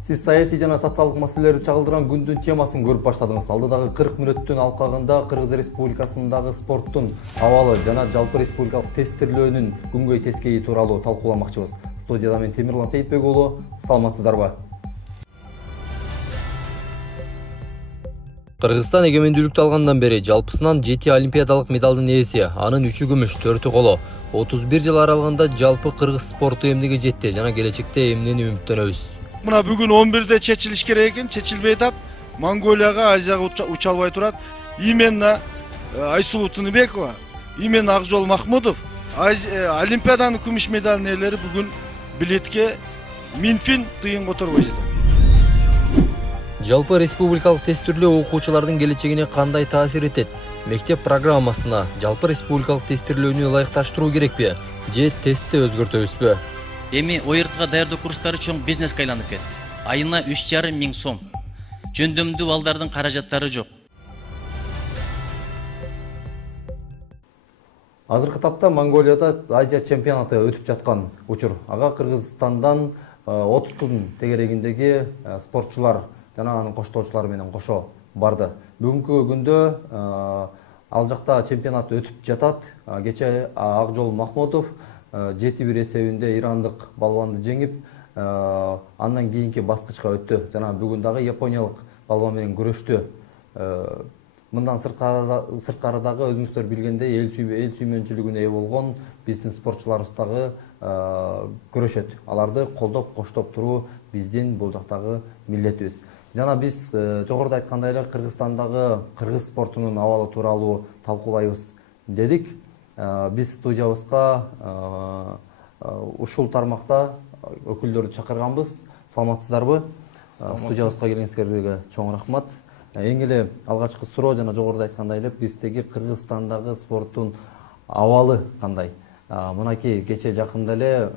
Сиз саясий жана социалдык маселелерди чагылдырган күндүн темасын көрүп баштадыңыз. Алдыдагы 40 мүнөттүн алкагында Кыргыз Республикасындагы спорттун абалы жана жалпы республикалык тестирлөөнүн күнгөй тескейи тууралуу талкууламакчыбыз. Студияда мен Темирлан Сейитбек уулу, саламатсыздарбы? Кыргызстан эгемендүүлүктү алгандан бери жалпысынан 7 олимпиадалык медалдын ээси, анын 3 күмүш, 4 коло. 31 жыл аралыгында жалпы кыргыз спорту эмнеге жетти жана келечекте эмнени үмүттөнөбүз? Мына бүгүн 11-де чечилиш керек экен, чечилбей атат. Монголияга, Азияга уча албай турат. Именно Айсулуу Тыныбекова, именно Акжол Махмудов, олимпиаданын күмүш медалынын ээлери бүгүн билетке Минфин тыйын которбой жатат. Жалпы республикалык тестирлөө окуучулардын келечегине кандай таасир этет? Мектеп программасына жалпы республикалык тестирлөөнү ылайыкташтыруу керекпи? Же тестти өзгөртөбүзбү? Эми ОРТга даярдоо курстары чоң бизнеске айланып кетти. Айына 3,5 миң сом. Жөндөмдүү балдардын каражаттары жок. Азыркы тапта Монголияда Азия чемпионаты өтүп жаткан учур. Ага Кыргызстандан 30-тун тегерегиндеги спортчулар жана анын коштоочулары менен кошо барды. Бүгүнкү күндө ал жакта чемпионат өтүп жатат. Кече Акжол Махмудов 7-1 эсебинде ирандык балбанды жеңип, андан кийинки баскычка өттү. Жана бүгүн дагы япониялык балбан менен күрөштү. Мындан сырткарыдагы өзүңүздөр билгендей эл сүймөнчүлүгүнө ээ болгон биздин спортчуларыбыз дагы күрөшөт. Аларды колдоп, коштоп туруу биздин бул жактагы милдетибиз. Жана биз жогоруда айткандай эле Кыргызстандагы кыргыз спортунун абалы тууралуу талкуулайбыз дедик. Биз студиябызга ушул тармакта өкүлдөрдү чакырганбыз. Саламатсыздарбы? Студиябызга келгениңизге чоң рахмат. Эң эле алгачкы суроо жана жогоруда айткандай эле биздеги Кыргызстандагы спорттун абалы кандай? Мынакей кече жакында эле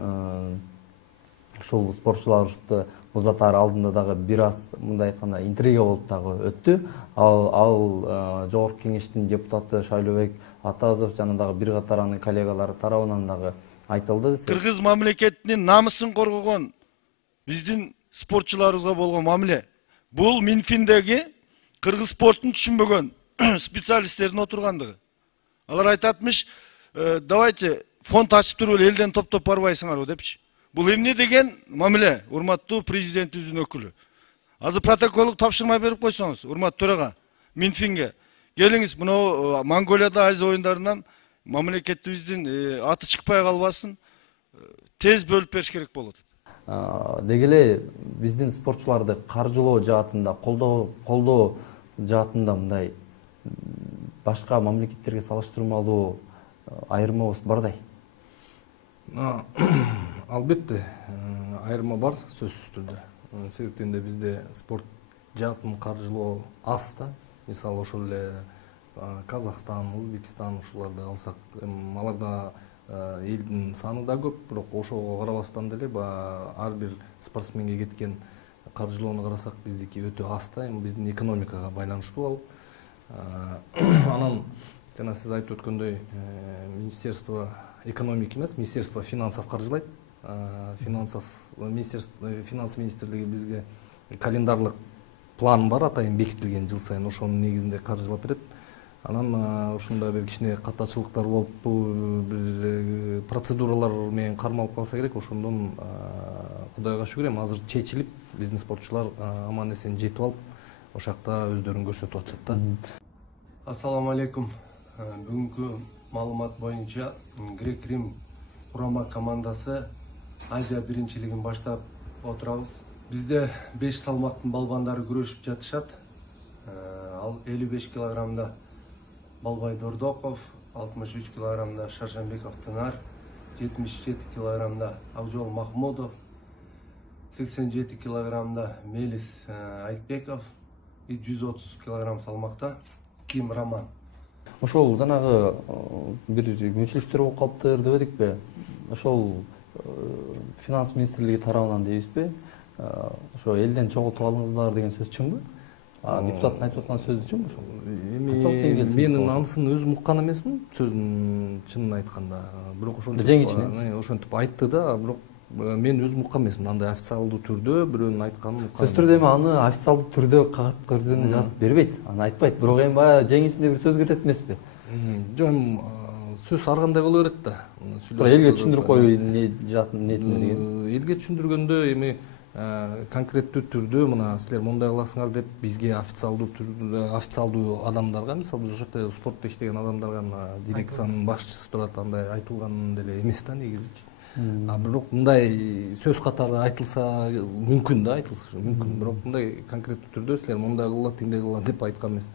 ушул спортчуларыбызды узатаар алдында дагы бир аз мындай айтканда интрига болуп дагы өттү. Ал жогорку кеңештин депутаты Шайлообек Атазов жана дагы бир катар анын коллегалары тарабынан дагы айтылды. Кыргыз мамлекетинин намысын коргогон биздин спортчуларыбызга болгон мамиле. Бул Минфиндеги кыргыз спортун түшүнбөгөн специалисттердин отургандыгы. Алар айтатмыш, давайте фонд ачып туруп элден топтоп барбайсыңарбы депчи. Бул эмне деген мамиле, урматтуу президентибиздин өкүлү. Азыр протоколдук тапшырма берип койсоңуз, урматтуу төрага, Минфинге. Келиңиз, мына Монголияда Азия оюндарынан мамлекетибиздин аты чыкпай калбасын, тез бөлүп бериш керек болот. Деги эле биздин спортчуларды каржылоо жаатында, колдоо жаатында мындай башка мамлекеттерге салыштырмалуу айырмабыз бардай. Албетте айырма бар, сөзсүз түрдө. Себептен де бизде спорт жаатын каржылоо аз да. Мисалы ошол эле Казакстан, Өзбекстан ушуларды алсак, аларда элдин саны да көп, бирок ошого карабастан деле ар бир спортсменге кеткен каржылоону карасак биздики өтө аз да. Биздин экономикага байланыштуу ал. Анан жана сиз айтып өткөндөй, Министерство экономики эмес, Министерство финансов каржылайт. Финанс министрлиги бизге календарлык план бар, атайын бекитилген жыл сайын ошонун негизинде каржылап берет. Анан ушунда бир кичине катачылыктар болуп, бир процедуралар менен кармалып калса керек. Ошондон Кудайга шүгүр, эми азыр чечилип, биздин спортчулар аман эсен жетип алып, ошакта өздөрүн көрсөтүп атышат да. Ассаламу алейкум. Бүгүнкү маалымат боюнча Грек Рим курама командасы Азия биринчилигин баштап отурабыз. Бизде 5 салмактын балбандары күрөшүп жатышат. Ал 55 килограммда Балбай Дордоков, 63 килограммда Шаршанбеков Тынар, 77 килограммда Акжол Махмудов, 87 килограммда Мелис Айкбеков и 130 килограмм салмакта Ким Роман. Ошол жанагы бир мүчүлүштөр болуп калыптыр деп эдикпи? Ошол финанс министрлиги тарабынан дейбизби? Ошо элден чогултуп алыңыздар деген сөз чынбы? Депутаттын айтып аткан сөзү чынбы ошол? Менин анысын өзүм уккан эмесмин, сөзүн чынын айтканда. Бирок ошентип айтты да, бирок мен өзүм уккан эмесмин андай официалдуу түрдө бирөөнүн айтканын уккан. Сөз түрдө эми аны официалдуу түрдө кагып көрдүгүндө жазып бербейт, аны айтпайт. Бирок эми баягы жеңишинде бир сөз кетет эмеспи? Жок, эми сөз ар кандай боло берет да. Бирок элге түшүндүрүп коюу ниетинде деген. Элге түшүндүргөндө эми конкреттүү түрдө мына силер мондай кыласыңар деп бизге официалдуу түрдө официалдуу адамдарга, мисалы биз ошол жерде спортто иштеген адамдарга мына дирекциянын башчысы турат, андай айтылган деле эмес да негизичи. Бирок мындай сөз катары айтылса мүмкүн да, айтылышы мүмкүн. Бирок мындай конкреттүү түрдө силер мондай кылгыла, тиндей кылгыла деп айткан эмес.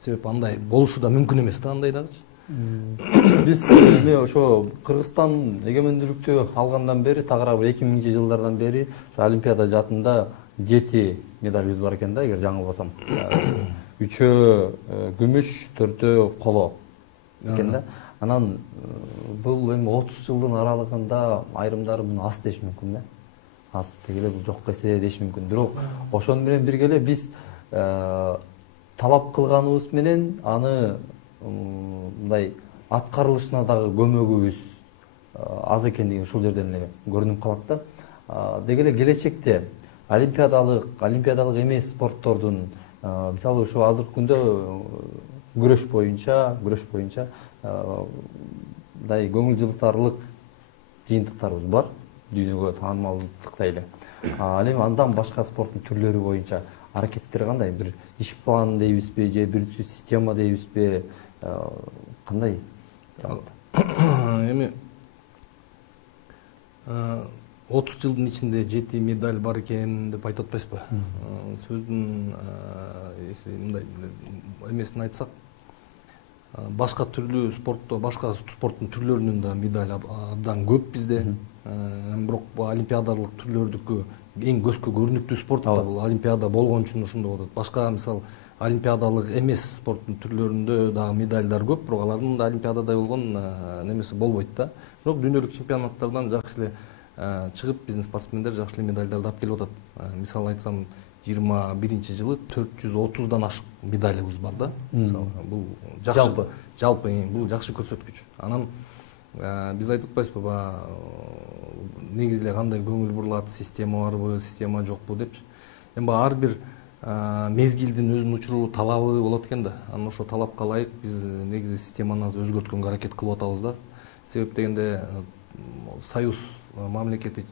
Себеп андай болушу да мүмкүн эмес да, андай дагычы. Биз эми ошо Кыргызстан эгемендүүлүктү алгандан бери, тагыраак 2000 жылдардан бери ошо Олимпиада жаатында 7 медалыбыз бар экен да, эгер жаңылбасам. 3-өө күмүш, 4-өө коло экен да. Анан бул эми 30 жылдын аралыгында айрымдары муну аз деш мүмкүн да. Аз дегеле бул жок эсе деш мүмкүн. Бирок ошону менен бирге эле биз талап кылганыбыз менен аны мындай аткарылышына дагы көмөгүбүз аз экендиги ушул жерден эле көрүнүп калат да. Деги эле келечекте олимпиадалык эмес спорттордун мисалы ушу азыркы күндө күрөш боюнча мындай көңүл жылытарлык жыйынтыктарыбыз бар, дүйнөгө таанымалдыкта эле. Ал эми андан башка спорттун түрлөрү боюнча аракеттер кандай? Бир иш план дейбизби же бир система дейбизби? Кандай? Эми 30 жылдын ичинде 7 медаль бар экен деп айтып атпайсызбы? Сөздүн мындай эмесин айтсак, башка түрлүү спортто, башка спорттун түрлөрүнүн да медаль абдан көп бизде. Бирок олимпиадалык түрлөрдүкү эң көзгө көрүнүктүү спорт да бул олимпиада болгон үчүн ошондой болот. Башка мисал олимпиадалык эмес спорттун түрлөрүндө дагы медальдар көп, бирок алардын да олимпиададай болгон немеси болбойт да. Бирок дүйнөлүк чемпионаттардан жакшы эле чыгып, биздин спортсмендер жакшы эле медальдарды алып келип атат. Мисал айтсам, 21-жылы 430дан ашык медалыбыз бар да. Мисалы бул жакшы, жалпы бул жакшы көрсөткүч. Анан биз айтып атпайсызбы, негизи эле кандай көңүл бурулат, система барбы, система жокпу депчи. Эми ар бир мезгилдин өзүнүн учуру, талабы болот экен да. Анан ошо талапка ылайык биз негизи системаны өзгөрткөнгө аракет кылып атабыз да. Себеп дегенде союз мамлекети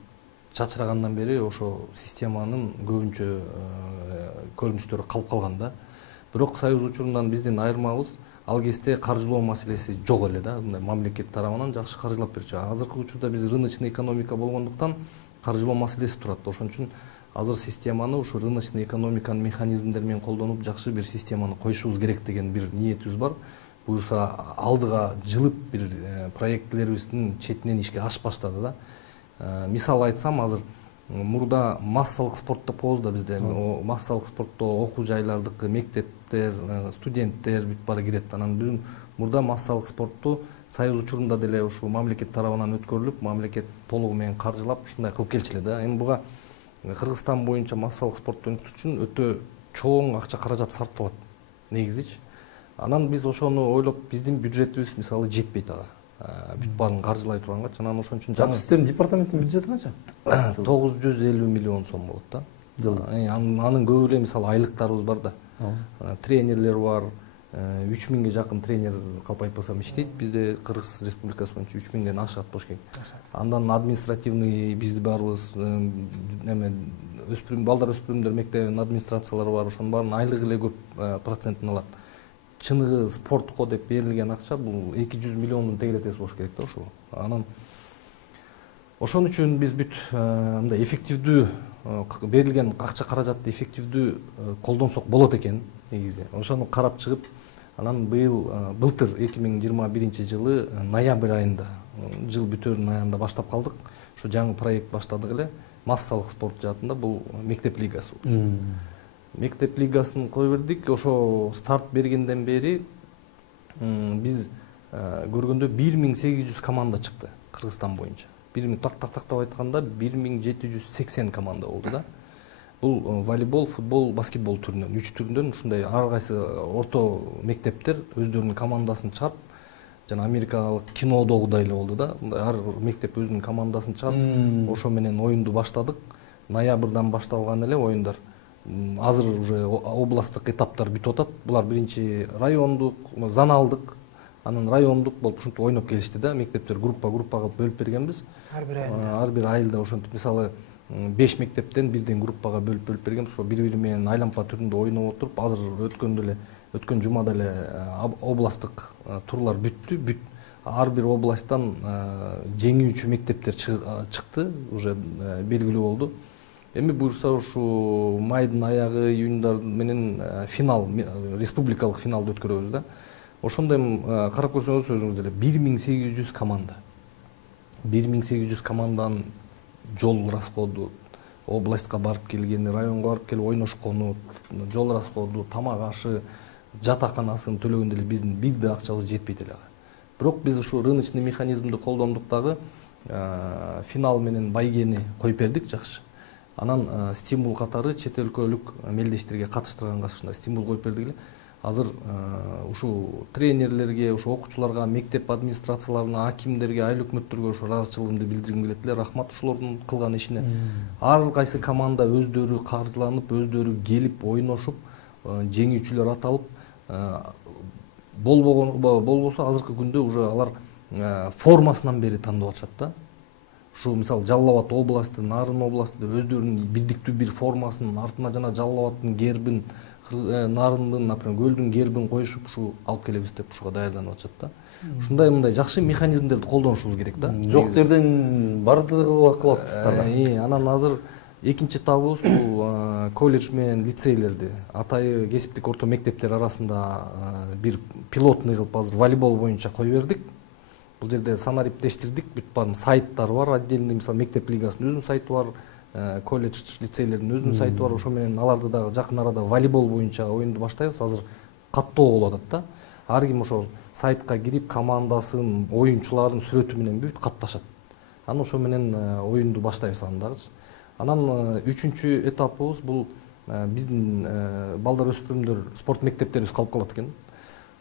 чачырагандан бери ошо системанын көбүнчө көрүнүштөрү калып калган да. Бирок союз учурунан биздин айырмабыз ал кезде каржылоо маселеси жок эле да. Мындай мамлекет тарабынан жакшы каржылап берчү. Азыркы учурда биз рыночный экономика болгондуктан каржылоо маселеси турат. Ошон үчүн азыр системаны ушу рыночный экономиканын механизмдери менен колдонуп жакшы бир системаны коюшубуз керек деген бир ниетибиз бар. Буюрса алдыга жылып бир проектлерибиздин четинен ишке аш баштады да. Мисал айтсам, азыр мурда массалык спорт деп коебуз да бизде. Массалык спортто окуу жайлардыкы, мектептер, студенттер бүт баары кирет. Анан бүгүн мурда массалык спортту союз учурунда деле ушу мамлекет тарабынан өткөрүлүп, мамлекет толугу менен каржылап ушундай кылып келчү эле да. Эми буга Кыргызстан боюнча массалык спортту өнүктүрүш үчүн өтө чоң акча каражат сарпталат негизичи. Анан биз ошону ойлоп, биздин бюджетибиз мисалы жетпейт ага. Бүт баарын каржылай тургангачы. Анан ошон үчүн жаңы сиздердин департаменттин бюджети канча? 950 миллион сом болот да. Анын көбү эле мисалы айлыктарыбыз бар да. Тренерлер бар. 3000ге жакын тренер калп айтпасам иштейт. Бизде Кыргыз Республикасы боюнча 3000ден ашат болуш керек. Андан административный бизди барыбыз, балдар өспүрүмдөр мектебинин администрациялары бар. Ошонун баарын айлыгы эле көп процентин алат. Чыныгы спортко деп берилген акча бул 200 миллиондун тегеретеси болуш керек да ошол. Анан ошон үчүн биз бүт мындай эффективдүү берилген акча каражатты эффективдүү колдонсок болот экен негизи. Ошону карап чыгып, анан былтыр 2021-жылы ноябрь айында, жыл бүтөөрүнүн аягында баштап калдык. Ошо жаңы проект баштадык эле. Массалык спорт жаатында бул мектеп лигасы. Мектеп лигасын кое бердик. Ошо старт бергенден бери биз көргөндө 1800 команда чыкты Кыргызстан боюнча. Тактап айтканда 1780 команда болду да. Бул волейбол, футбол, баскетбол түрүнөн, 3 түрүндөн ушундай ар кайсы орто мектептер өздөрүнүн командасын чыгарып, жана америкалык кинодогудай эле болду да. Ар мектеп өзүнүн командасын чыгарып, ошо менен оюнду баштадык. Ноябрдан башталган эле оюндар. Азыр уже областтык этаптар бүтүп атат. Булар биринчи райондук, зоналдык, анан райондук болуп ушинтип ойноп келишти да. Мектептер группа кылып бөлүп бергенбиз. Ар бир айылда ошентип мисалы 5 мектептен бирден группага бөлүп бергенбиз. Ошо бири-бири менен айлампа түрүндө ойноп отуруп, азыр өткөн жумада эле областтык турлар бүттү. Ар бир областтан жеңүүчү мектептер чыкты, уже белгилүү болду. Эми буюрса ушу майдын аягы, июньдар менен финал, республикалык финалды өткөрөбүз да. Ошондо карап көрсөңүз өзүңүз эле 1800 команда. 1800 команданын жол расходу, областка барып келгени, районго барып келип ойношкону, жол расходу, тамак ашы, жатаканасын төлөгөндө эле биздин бир да акчабыз жетпейт эле. Бирок биз ушу рыночный механизмди колдондук дагы, финал менен байгени коюп бердик, жакшы. Анан стимул катары чет өлкөлүк мелдештерге катыштырганга ушундай стимул коюп бердик эле. Азыр ушу тренерлерге, ушу окуучуларга, мектеп администрацияларына, акимдерге, айыл өкмөттөргө ушу ыраазычылыгымды билдиргим келет эле. Рахмат ушулордун кылган ишине. Ар кайсы команда өздөрү каржыланып, өздөрү келип ойношуп, жеңүүчүлөр аталып, болбосо азыркы күндө уже алар формасынан бери тандап атышат да. Ушу мисалы Жалал Абад областы, Нарын областы өздөрүнүн бирдиктүү бир формасынын артына жана Жалал Абадтын гербин, Нарындын, например, көлдүн гербин коюшуп ушу алып келебиз деп ушуга даярданып атышат да. Ушундай мындай жакшы механизмдерди колдонушубуз керек да. Жок жерден бардыгы кылат. Анан азыр экинчи табыбыз бул колледж менен лицейлерди, атайы кесиптик орто мектептер арасында бир пилотный кылып азыр волейбол боюнча кое бердик. Бул жерде санариптештирдик, бүт баарын сайттары бар, отдельный, мисалы мектеп лигасынын өзүнүн сайты бар, колледж лицейлердин өзүнүн сайты бар. Ошо менен аларды дагы жакын арада волейбол боюнча оюнду баштайбыз. Азыр каттоо болуп атат да. Ар ким ошо сайтка кирип, командасын, оюнчулардын сүрөтү менен бүт катташат. Анан ошо менен оюнду баштайбыз андагычы. Анан үчүнчү этапыбыз бул биздин балдар өспүрүмдөр спорт мектептерибиз калып калат экен.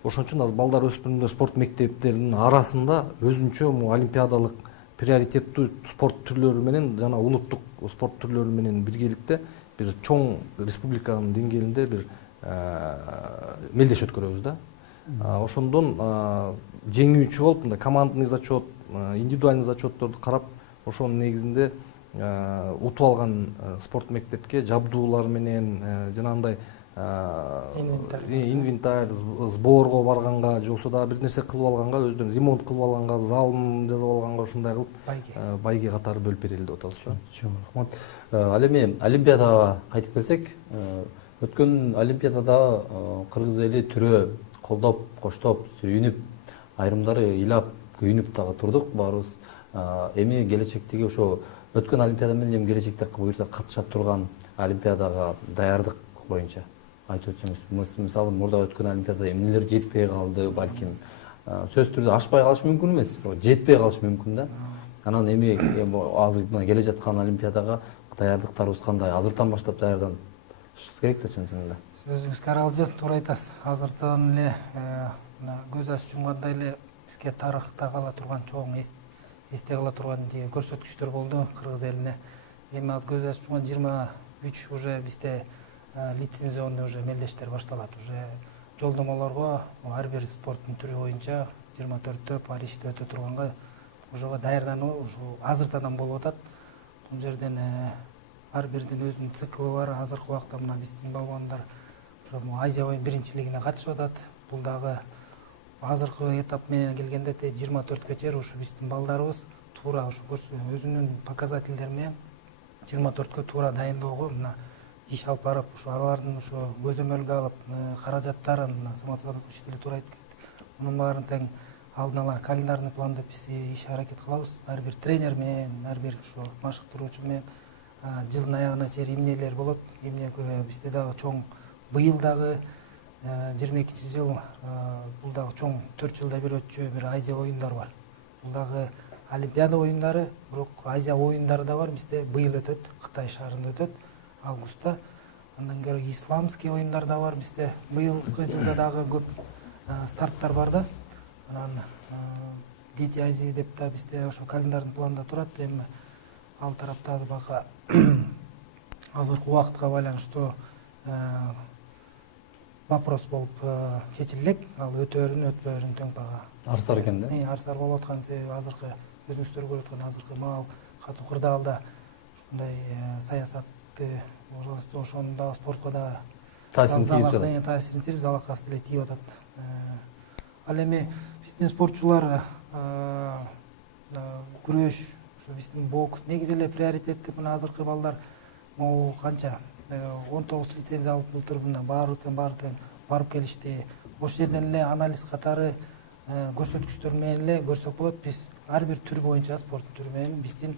Ошон үчүн азыр балдар өспүрүмдөр спорт мектептеринин арасында өзүнчө олимпиадалык приоритеттүү спорт түрлөрү менен жана улуттук спорт түрлөрү менен биргеликте бир чоң республиканын деңгээлинде бир мелдеш өткөрөбүз да. Ошондон жеңүүчү болуп, мындай командный зачет, индивидуальный зачетторду карап, ошонун негизинде утуп алган спорт мектепке жабдуулар менен жанагындай инвентарь, сборго барганга, же болбосо дагы бир нерсе кылып алганга, өздөрүнүн ремонт кылып алганга, залын жасап алганга ушундай кылып байге катары бөлүп берели деп атабыз да. Рахмат. Ал эми олимпиадага кайтып келсек, өткөн олимпиадада кыргыз эли түрө колдоп, коштоп, сүйүнүп, айрымдары ыйлап, күйүнүп дагы турдук баарыбыз. Эми келечектеги ошо өткөн олимпиада менен келечекте буюрса катышат турган олимпиадага даярдык боюнча айтып өтсөңүз. Мисалы мурда өткөн олимпиадада эмнелер жетпей калды, балким сөзсүз түрдө ашпай калышы мүмкүн эмес, жетпей калышы мүмкүн да. Анан эми азыр мына келе жаткан олимпиадага даярдыктарыбыз кандай? Азыртан баштап даярданышыбыз керек да чын чынында. Сөзүңүзгө аралжып туура айтасыз. Азыртан эле көз ачып жумгандай эле бизге тарыхта кала турган чоң эсте кала турган көрсөткүчтөр болду кыргыз элине. Эми азыр көз ачып турган 23 уже бизде лицензионный уже мелдештер башталат. Уже жолдомолорго ар бир спорттун түрү боюнча 24-тө Парижде өтө турганга ошого даярдануу ушу азыртадан болуп атат. Бул жерден ар бирдин өзүнүн циклы бар. Азыркы убакта мына биздин балбандар ошо Азия оюн биринчилигине катышып атат. Бул дагы азыркы этап менен келгенде 24-кө чейин ушу биздин балдарыбыз туура ушу өзүнүн показательдери менен 24-кө туура дайындоого мына иш алып барып, ушу алардын ушу көзөмөлгө алып, каражаттарын Самат Садыкович деле туура айтып кетти. Мунун баарын тең алдын ала календарный план деп биз иш аракет кылабыз. Ар бир тренер менен, ар бир ушу машыктыруучу менен жылдын аягына чейин эмнелер болот. Эмне бизде дагы чоң быйыл дагы 22-жыл бул дагы чоң 4 жылда бир өтчү бир Азия оюндары бар. Бул дагы олимпиада оюндары, бирок Азия оюндары да бар. Бизде быйыл өтөт, Кытай шаарында өтөт. Августта. Андан кийин исламский оюндар да бар бизде. Быйылкы жылда дагы көп старттар бар да. анан дети Азии деп да бизде ошо календарный планда турат. Эми ал тарапта бага азыркы убакытка байланыштуу вопрос болуп чечилелек. Ал өтөөрүн өтпөөрүн тең бага Арсар экен да. Арсар болуп аткан себеби азыркы өзүңүздөр көрүп аткан азыркы маал катуу кырдаалда ушундай саясатты ошону да спортко да Таасирин тийгизип таасирин тийип залакасы деле тийип атат. Ал эми биздин спортчулар күрөш, ушу биздин бокс негизи эле приоритет деп мына азыркы балдар могу канча 19 лицензия алып былтыр мына баары тең барып келишти. Ошол жерден эле анализ катары көрсөткүчтөр менен эле көрсөк болот. Биз ар бир түр боюнча спорттун түрү менен биздин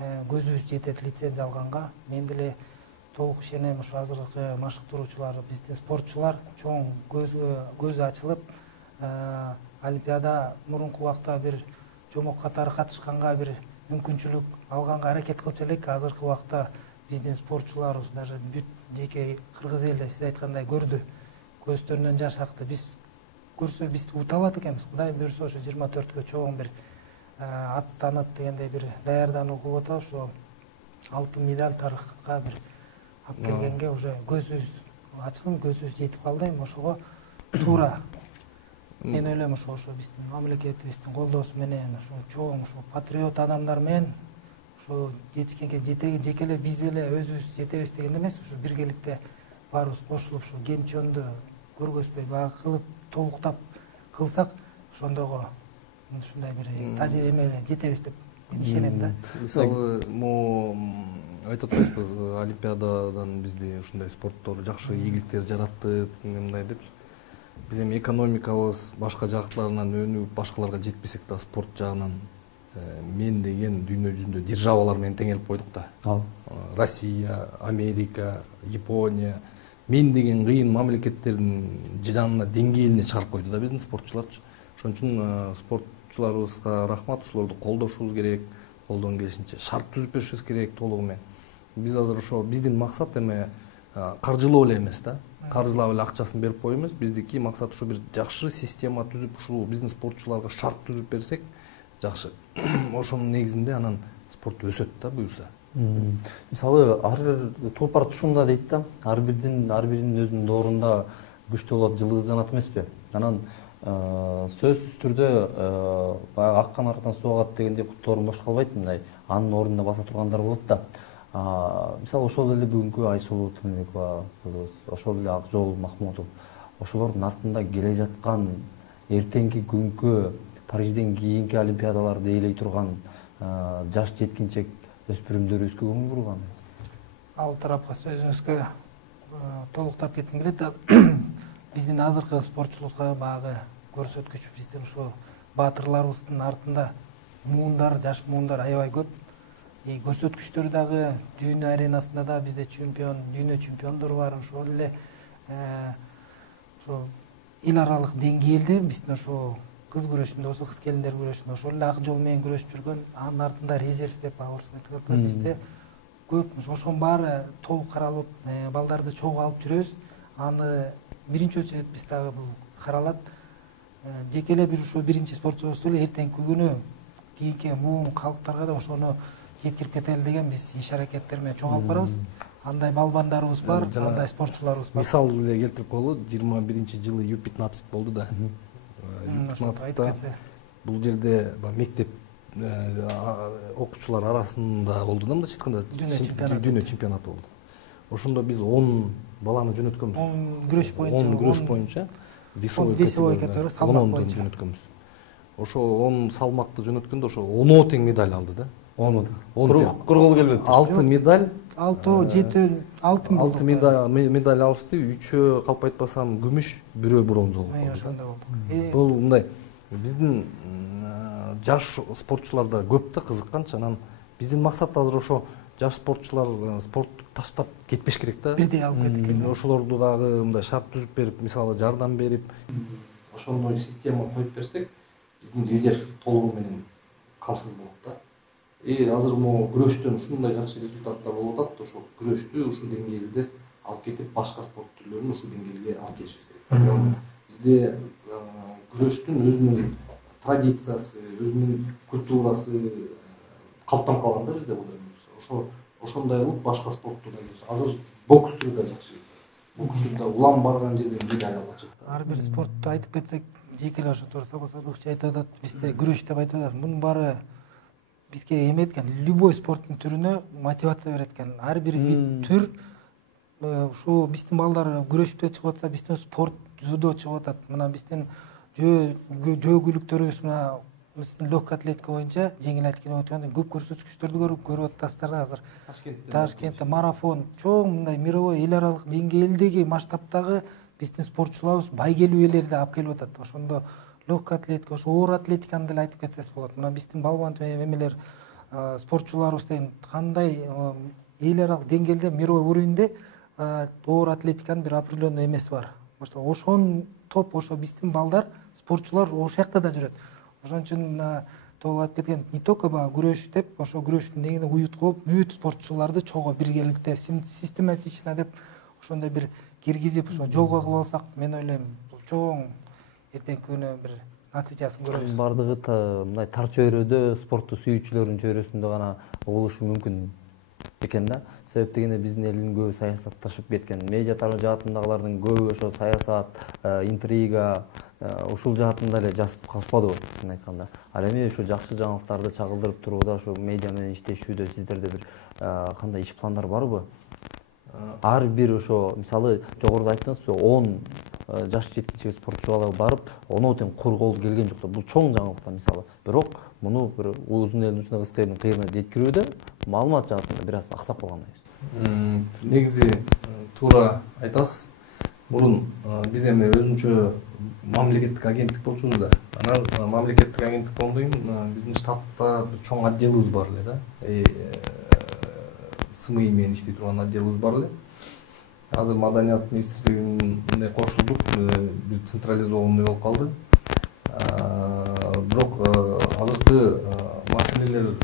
көзүбүз жетет лицензия алганга. Мен деле толук ишенем, ушу азыркы машыктыруучулар, биздин спортчулар чоң көзү ачылып, олимпиада мурунку убакта бир жомок катары катышканга бир мүмкүнчүлүк алганга аракет кылчу элек. Азыркы убакта биздин спортчуларыбыз даже бүт жеке кыргыз элде сиз айткандай көрдү. Көздөрүнөн жаш акты. Биз көрсө биз ута алат экенбиз. Кудай буйрса ошо 24кө чоң бир аттанып дегендей бир даярдануу кылып атабыз. Ошо алтын медаль тарыхка бир алып келгенге уже көзүбүз ачылып, көзүбүз жетип калды. Эми ошого туура мен ойлойм ошо биздин мамлекетибиздин колдоосу менен ошо чоң ошо патриот адамдар менен ошо жетишкенге жеке эле биз эле өзүбүз жетебиз дегенде эмес, ошо биргеликте баарыбыз кошулуп ошо кем чөндү көргөзбөй бага кылып толуктап кылсак ошондого ушундай бир эмеге жетебиз деп ишенем да. Мисалы айтып атпайсызбы, олимпиададан бизде ушундай спорттор жакшы ийгиликтер жаратты, мындай деп. Биз эми экономикабыз башка жактарынан өнүп, башкаларга жетпесек да спорт жагынан мен деген дүйнө жүзүндө державалар менен теңелип койдук да. Россия, Америка, Япония мен деген кыйын мамлекеттердин жанына деңгээлине чыгарып койду да биздин спортчуларчы. Ошон үчүн спортчуларыбызга рахмат, ошолорду колдошубуз керек, колдон келишинче шарт түзүп беришибиз керек толугу менен. Биз азыр ошо биздин максат эми каржылоо эле эмес да. Каржылап эле акчасын берип коюу эмес, биздики максат ушу бир жакшы система түзүп, ушул биздин спортчуларга шарт түзүп берсек жакшы. Ошонун негизинде анан спорт өсөт да буюрса. Мисалы ар тулпар тушунда дейт да, ар биринин өзүнүн доорунда күчтүү болот, жылдыз жанат эмеспи? Анан сөзсүз түрдө баягы аккан аркадан суу агат дегендей куттоорун бош калбайт, мындай анын ордунда баса тургандар болот да. Мисалы ошол эле бүгүнкү Айсулуу Тыныбекова кызыбыз, ошол эле Акжол Махмутов, ошолордун артында келе жаткан эртеңки күnkү Парижден кийинки олимпиадаларды ээлей турган жаш жеткинчек өспүрүмдөрүбүзгө көңүл бурган. Ал тарапка сөзүңүзгө толуктап кетким келет. Биздин азыркы спортчулукка багы көрсөткүч биздин ушу баатырларыбыздын артында жаш муундар аябай көп. Көрсөткүчтөр дагы дүйнө аренасында да бизде дүйнө чемпиондору бар. Ошол эле ошо эл аралык деңгээлде биздин ошо кыз күрөшүндө болсо, кыз келиндер күрөшүндө ошол эле Акжол менен күрөшүп жүргөн, анын артында резерв деп айтып атат. Бизде көп ошонун баары толук каралып, балдарды чогуу алып жүрөбүз. Аны биринчи очередь биз дагы бул каралат. Жеке эле бир ушул биринчи спортчубузду эле эртеңки күнү кийинки муун калктарга да ошону жеткирип кетели деген биз иш аракеттер менен чоң алып барабыз. Андай балбандарыбыз бар, андай спортчуларыбыз бар. Мисал эле келтирип коелу, 21-жылы U15 болду да. Бул жерде мектеп окуучулар арасында болду да, мындайча айтканда дүйнө чемпионаты болду. Ошондо биз 10 баланы жөнөткөнбүз. 10 күрөш боюнча. Весовой категория салмак боюнча жөнөткөнбүз. Ошо 10 салмакты жөнөткөндө ошо 10 тең медаль алды да. 10 кургул келбепти. 6 медаль, 6 медаль алышты, 3-өө калп айтпасам күмүш, 1-өө бронза болду. Ошондой болду. Бул мындай биздин жаш спортчуларда көп да кызыкканчы, анан биздин максат азыр ошо жаш спортчулар спортту таштап кетпеш керек да. Бирдей алып кеткен. Ошолорду дагы мындай шарт түзүп берип, мисалы жардам берип, ошондой система коюп берсек, биздин резерв толугу менен камсыз болот да. Азыр могу күрөштөн ушундай жакшы результаттар болуп атат, ошо күрөштү ушул деңгээлде алып кетип, башка спорт түрлөрүн ушул деңгээлге алып келишибиз керек. Бизде күрөштүн өзүнүн традициясы, өзүнүн культурасы калыптанып калган да бизде бул. Ошондой кылып башка спортту да азыр бокс түрү да жакшы. Бокс түрү да улам барган жерден бири айналып чыкты. Ар бир спортту айтып кетсек, жеке эле ошо туура Сапасадыкович айтып атат, бизде күрөш деп айтып атат. Мунун баары бизге эме экен, любой спорттун түрүнө мотивация берет экен. Ар бир вид түр ушу биздин балдар күрөшүп чыгып атса, биздин спорт дзюдо чыгып атат. Мына биздин жөөгүлүктөрүбүз мына биздин легкий атлетика боюнча жеңил атлетика өткөндө көп көрсөткүчтөрдү көрүп атасыздар азыр. Ташкентте марафон, чоң мындай мировой эл аралык деңгээлдеги масштабтагы биздин спортчуларыбыз байгелүү ээлерди алып келип атат. Ошондо легкий атлетика, ошо оор атлетиканы деле айтып кетсек болот. Мына биздин балбан эмелер спортчуларыбыз деген кандай эл аралык деңгээлде мировой уровеньде оор атлетиканын бир определенный эмеси бар. Ошон топ, ошо биздин балдар, спортчулар ошол жакта да жүрөт. Ошон үчүн толук айтып кеткен, не только күрөш деп, ошо күрөштүн негине уют кылып, бүт спортчуларды чогуу биргеликте систематично деп ошондой бир киргизип, ошо жолго кылып алсак, мен ойлойм, бул чоң эртеңки күнү бир натыйжасын көрөбүз. Бардыгы мындай тар чөйрөдө, спортту сүйүүчүлөрдүн чөйрөсүндө гана болушу мүмкүн экен да. Себеп дегенде биздин элдин көбү саясатташып кеткен. Медиа жаатындагылардын көбү ошо саясат, интрига ушул жаатында эле жазып калышпадыбы чын айтканда. Ал эми ушу жакшы жаңылыктарды чагылдырып турууда, ушу медиа менен иштешүүдө сиздерде бир кандай иш пландар барбы? Ар бир ошо мисалы жогоруда айттыңызбы, 10 жаш жеткинчек спортчу бала барып, ону тең курголду келген жок да. Бул чоң жаңылык да мисалы. Бирок муну бир узун элдин ушуна кыска элдин кыйрына жеткирүүдө маалымат жаатында бир аз аксап калгандай. Негизи туура айтасыз. Мурун биз эми өзүнчө мамлекеттик агенттик болчубуз да. Анан мамлекеттик агенттик болгондон кийин биздин штатта бир чоң отделыбыз бар эле да. СМИ менен иштей турган отделыбыз бар эле. Азыр маданият министрлигине кошулдук, биз централизованный болуп калды. Бирок азыркы маселелер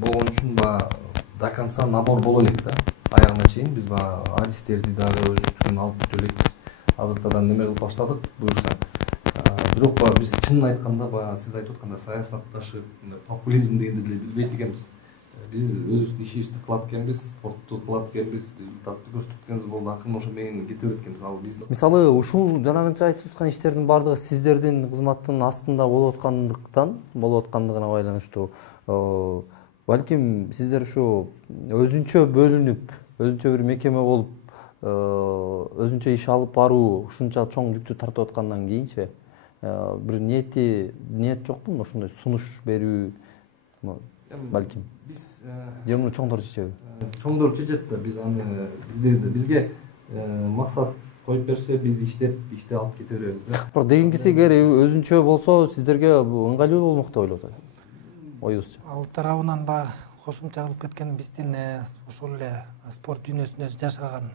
болгон үчүн до конца набор боло элек да. Аягына чейин биз адистерди дагы өзүбүздүн алып бүтө элекпиз. Азыртадан неме кылып баштадык, буюрса. Бирок биз чынын айтканда, сиз айтып аткандай саясатташып, популизм дегенди деле билбейт экенбиз. Биз өзүбүздүн ишибизди кылат экенбиз, спортту кылат экенбиз, результатты көрсөткөнбүз болду, акырын ошо менен кете берет экенбиз. Ал биз Мисалы, ушул жанагынча айтып аткан иштердин бардыгы сиздердин кызматтын астында болуп аткандыгына байланыштуу. Балким сиздер ушу өзүнчө бөлүнүп, өзүнчө бир мекеме болуп, өзүнчө иш алып баруу ушунча чоң жүктү тартып аткандан кийинчи бир ниет жокпу ошондой сунуш берүү балким? Биз же муну чоңдор чечеби? Чоңдор чечет да, биз аны билбейбиз да. Бизге максат коюп берсе, биз ишти алып кете беребиз да. Бирок дегенкиси эгер өзүнчө болсо, сиздерге ыңгайлуу болмок деп ойлоп атат. Оюбузча. Ал тарабынан кошумча кылып кеткен биздин ошол эле спорт дүйнөсүндө жашаган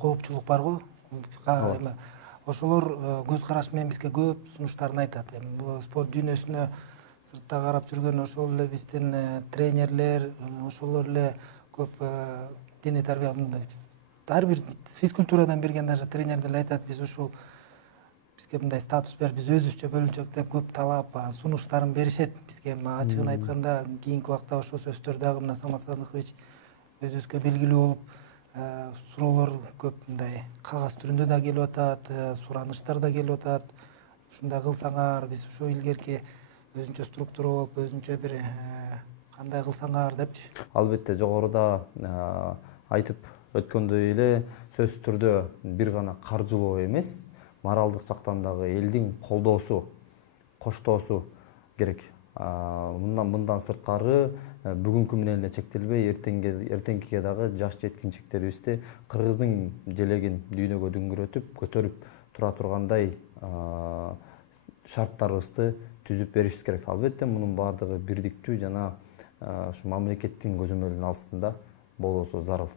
коопчулук барго. Ошолор көз караш менен бизге көп сунуштарын айтат. Бул спорт дүйнөсүнө сыртта карап жүргөн ошол эле биздин тренерлер, ошолор эле көп дене тарбия, ар бир физкультурадан берген даже тренерлер айтат, биз ушул бизге мындай статус бер, биз өзүбүзчө бөлүнчөк деп көп талап, сунуштарын беришет бизге. Ачыгын айтканда, кийинки убакта ошол сөздөр дагы мына Самат Садыкович өзүбүзгө белгилүү болуп, суроолор көп мындай кагаз түрүндө да келип атат, сураныштар да келип атат. Ушундай кылсаңар, биз ушу илгерки өзүнчө структура болуп, өзүнчө бир кандай кылсаңар депчи. Албетте жогоруда айтып өткөндөй эле сөзсүз түрдө бир гана каржылоо эмес, моралдык жактан дагы элдин колдоосу, коштоосу керек. Мындан сырткары бүгүнкү менен эле чектелбей, эртеңкиге дагы жаш жеткинчектерибизди кыргыздын желегин дүйнөгө дүңгүрөтүп, көтөрүп тура тургандай шарттарыбызды түзүп беришибиз керек. Албетте мунун баардыгы бирдиктүү жана ушу мамлекеттин көзөмөлүнүн астында болуусу зарыл.